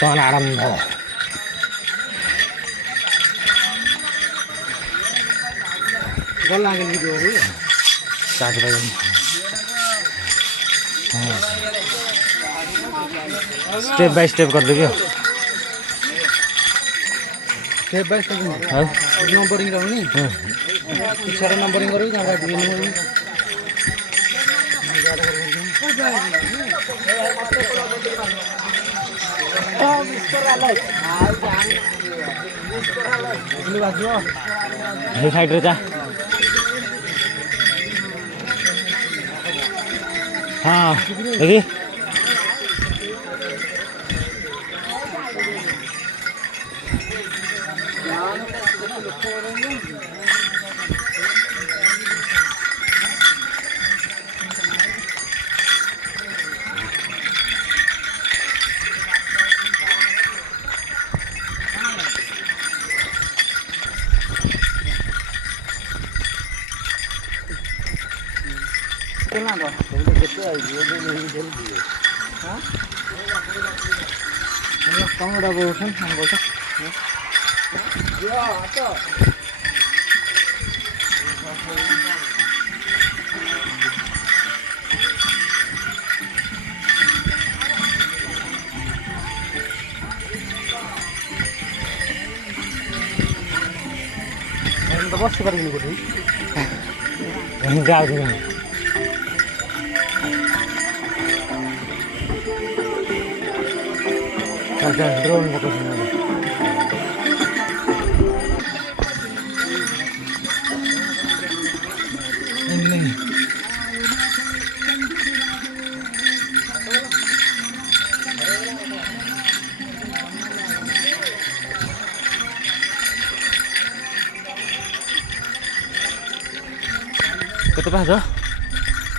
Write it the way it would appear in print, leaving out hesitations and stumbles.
ବର୍ତ୍ତମାନ ଆରମ୍ଭ। Step by step करदेगी स्टेप बाय स्टेप नंबरिंग रहनी पिछारे नंबरिंग करू गाड़ा ड्रिल हे साइड रे जा हाँ देखिए कौन बोलছেন हम बोलते तो बस कर नहीं कोई जाओ जी अच्छा ड्रोन लोकेशन केते पास